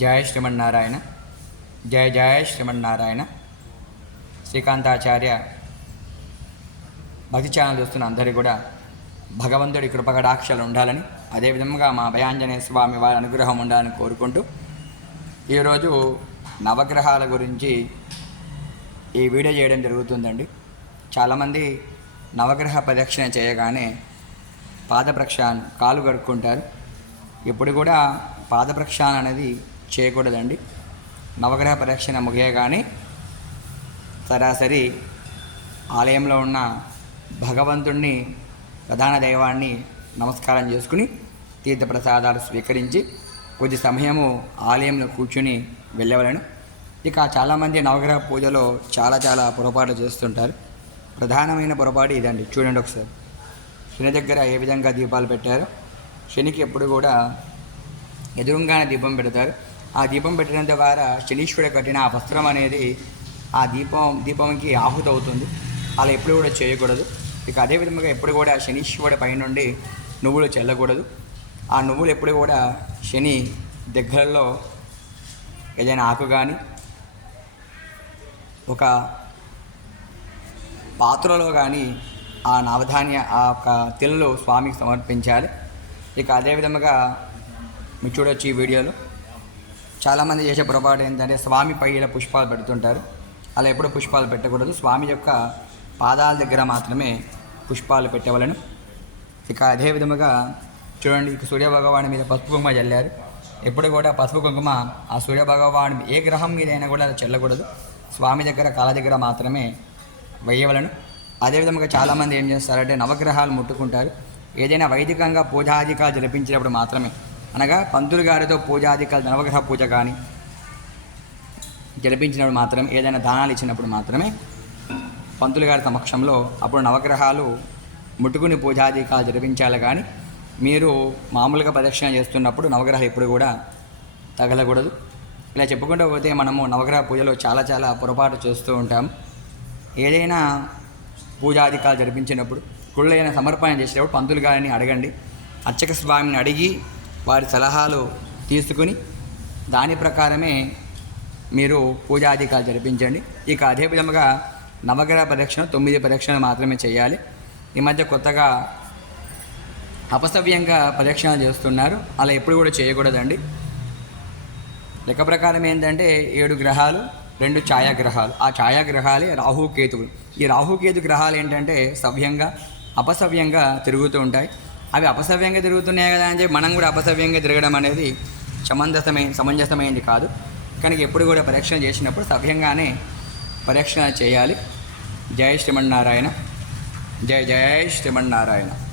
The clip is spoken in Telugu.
జయ శ్రీమన్నారాయణ జయ జయ శ్రీమన్నారాయణ శ్రీకాంతాచార్య భక్తి ఛానల్ చూస్తున్న అందరికీ కూడా భగవంతుడి కృపకడాక్షలు ఉండాలని అదేవిధంగా మా భయాంజనేయ స్వామి వారి అనుగ్రహం ఉండాలని కోరుకుంటూ ఈరోజు నవగ్రహాల గురించి ఈ వీడియో చేయడం జరుగుతుందండి. చాలామంది నవగ్రహ ప్రదక్షిణ చేయగానే పాదప్రక్షాన్ కాలు కడుక్కుంటారు. ఇప్పుడు కూడా పాదప్రక్షాన్ అనేది చేయకూడదండి నవగ్రహ ప్రదక్షిణ ముగియగానే సరాసరి ఆలయంలో ఉన్న భగవంతుణ్ణి ప్రధాన దైవాన్ని నమస్కారం చేసుకుని తీర్థప్రసాదాలు స్వీకరించి కొద్ది సమయము ఆలయంలో కూర్చుని వెళ్ళవలను. ఇక చాలామంది నవగ్రహ పూజలో చాలా చాలా పొరపాట్లు చేస్తుంటారు. ప్రధానమైన పొరపాటు ఇదండి. చూడండి ఒకసారి. శని దగ్గర ఏ విధంగా దీపాలు పెట్టారు? శనికి ఎప్పుడు కూడా ఎదురుగానే దీపం పెడతారు. ఆ దీపం పెట్టడం ద్వారా శనీశ్వరుడు కట్టిన ఆ వస్త్రం అనేది ఆ దీపం దీపంకి ఆహుతి అవుతుంది అలా ఎప్పుడు కూడా చేయకూడదు. ఇక అదే విధంగా ఎప్పుడు కూడా శనీశ్వరుడి పై నుండి నువ్వులు చల్లకూడదు. ఆ నువ్వులు ఎప్పుడు కూడా శని దగ్గరలో ఏదైనా ఆకు కానీ ఒక పాత్రలో కానీ ఆ నవధాన్య ఆ యొక్క తిల్లు స్వామికి సమర్పించాలి. ఇక అదేవిధంగా మీరు చూడొచ్చు ఈ వీడియోలో. చాలామంది చేసే పొరపాటు ఏంటంటే స్వామి పైన ఇలా పుష్పాలు పెడుతుంటారు. అలా ఎప్పుడు పుష్పాలు పెట్టకూడదు. స్వామి యొక్క పాదాల దగ్గర మాత్రమే పుష్పాలు పెట్టవలను. ఇక అదే విధముగా చూడండి ఇక సూర్యభగవాని మీద పసుపు కుంకుమ చల్లారు ఎప్పుడు కూడా పసుపు కుంకుమ ఆ సూర్యభగవాని ఏ గ్రహం మీద అయినా కూడా అలా చల్లకూడదు. స్వామి దగ్గర కాళ్ళ దగ్గర మాత్రమే వేయవలను. అదేవిధంగా చాలామంది ఏం చేస్తారంటే నవగ్రహాలు ముట్టుకుంటారు. ఏదైనా వైదికంగా పూజాధికాలు జరిపించినప్పుడు మాత్రమే అనగా పంతులు గారితో పూజాధికారులు నవగ్రహ పూజ కానీ జరిపించినప్పుడు మాత్రమే ఏదైనా దానాలు ఇచ్చినప్పుడు మాత్రమే పంతులు గారి సమక్షంలో అప్పుడు నవగ్రహాలు ముట్టుకుని పూజాధికాలు జరిపించాలి కానీ మీరు మామూలుగా ప్రదక్షిణ చేస్తున్నప్పుడు నవగ్రహం ఎప్పుడు కూడా తగలకూడదు. ఇలా చెప్పుకుంటూ పోతే మనము నవగ్రహ పూజలో చాలా చాలా పొరపాటు చేస్తూ ఉంటాం. ఏదైనా పూజాధికాలు జరిపించినప్పుడు గుళ్ళైన సమర్పణ చేసేటప్పుడు పంతులు గారిని అడగండి. అర్చక స్వామిని అడిగి వారి సలహాలు తీసుకుని దాని ప్రకారమే మీరు పూజాధికాలు జరిపించండి. ఇక అదే విధముగా నవగ్రహ ప్రదక్షిణ తొమ్మిది పరీక్షలు మాత్రమే చేయాలి. ఈ మధ్య కొత్తగా అపసవ్యంగా ప్రదక్షిణలు చేస్తున్నారు. అలా ఎప్పుడు కూడా చేయకూడదండి. లెక్క ప్రకారం ఏంటంటే ఏడు గ్రహాలు రెండు ఛాయాగ్రహాలు. ఆ ఛాయాగ్రహాలే రాహుకేతువులు. ఈ రాహుకేతు గ్రహాలు ఏంటంటే సవ్యంగా అపసవ్యంగా తిరుగుతూ ఉంటాయి. అవి అపసవ్యంగా తిరుగుతున్నాయి కదా అని చెప్పి మనం కూడా అపసవ్యంగా తిరగడం అనేది సమంజసమైన సమంజసమైనది కాదు. కనుక ఎప్పుడు కూడా పరీక్షణ చేసినప్పుడు సవ్యంగానే పరీక్షణ చేయాలి. జయ శ్రీమన్నారాయణ. జయ జయ శ్రీమన్నారాయణ.